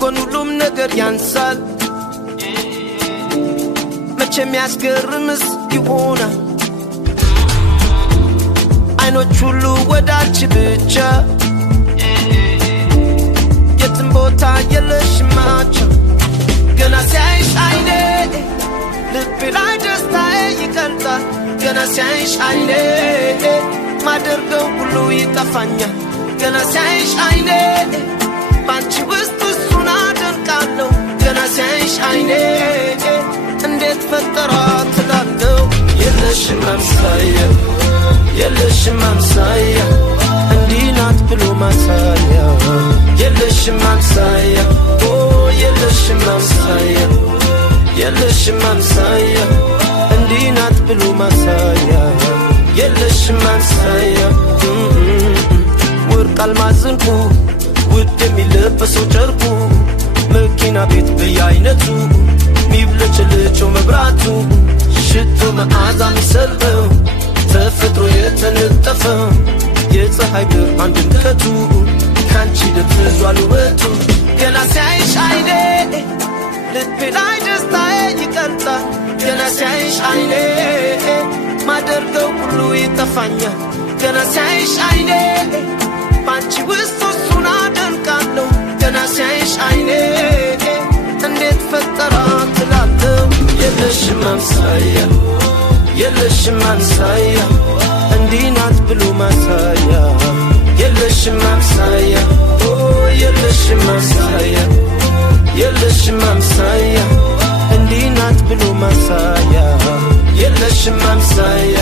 كون ሁሉም ነገር ያንሳል መቼም ያስገርምስ ይሆናል አይኖች ሁሉ ወዳንቺ ብቻ የትም ቦታ የለሽም አንቺ ገና ሲያይሽ አይኔ ልቤ ላይ ደስታዬ ይቀልጣል ገና ሲያይሽ አይኔ ማደርገው ሁሉ ይጠፋኛል ገና ሲያይሽ አይኔ ባንቺ ውስጥ እሱን አደንቃለሁ ገና ሲያይሽ አይኔ እንዴት ፈጠራት እላለሁ የለሽም አምሳያ የለሽም አምሳያ እንዲህ ናት ብሎ ማሳያ የለሽም አምሳያ ኦ የለሽም አምሳያ የለሽም አምሳያ እንዲህ ናት ብሎ ማሳያ የለሽም አምሳያ ወርቅ አልማዝ ዕንቁ ውድ የሚለበሰው ጨርቁ መኪና ቤት በየአይነቱ ሚብለጨለጨው መብራቱ ሽቶ መዓዛ ሚሰርበው ተፈጥሮ የተነጠፈው የፀሐይ ብርሃን ድምቀቱ ካንቺ ደብዝዟል ውበቱ ገና ሲያይሽ አይኔ ልቤ ላይ ደስታዬ ይቀልጣል ገና ሲያይሽ አይኔ ማደርገው ሁሉ ይጠፋኛል ገና ሲያይሽ አይኔ ባንቺ ውስጥ እሱን አደንቃለሁ ገና ሲያይሽ አይኔ እንዴት ፈጠራት እላለሁ የለሽም አምሳያ የለሽም አምሳያ እንዲህ ናት ብሎ ማሳያ የለሽም አምሳያ ኦ የለሽም አምሳያ የለሽም አምሳያ እንዲህ ናት ብሎ ማሳያ የለሽም አምሳያ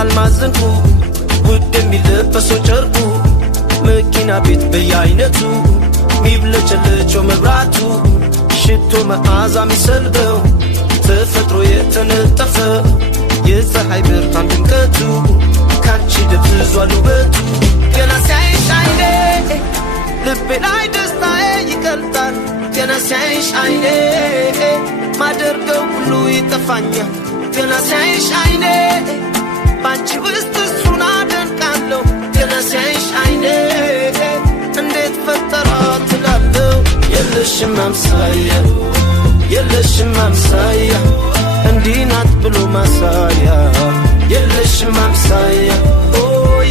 አልማዝ ዕንቁ ውድ የሚለበሰው ጨርቁ መኪና ቤት በየአይነቱ ሚብለጨለጨው መብራቱ ሽቶ መዓዛ ሚሰልበው ተፈጥሮ የተነጠፈ የፀሐይ ብርሃን ድምቀቱ ካንቺ ደብዝዟል ውበቱ ገና ሲያይሽ አይኔ ልቤ ላይ ደስታዬ ይቀልጣል ገና ሲያይሽ አይኔ ማደርገው ሁሉ ይጠፋኛል ገና ሲያይሽ አይኔ ባንቺ ውስጥ እሱን አደንቃለሁ ገና ሲያይሽ አይኔ እንዴት ፈጠራት እላለሁ የለሽም አምሳያ የለሽም አምሳያ እንዲህ ናት ብሎ ማሳያ የለሽም አምሳያ ኦ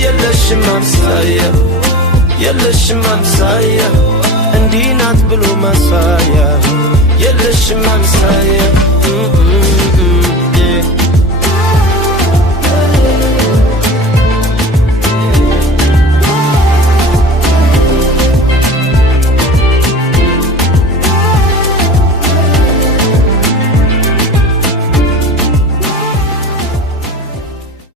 የለሽም አምሳያ የለሽም አምሳያ እንዲህ ናት ብሎ ማሳያ የለሽም አምሳያ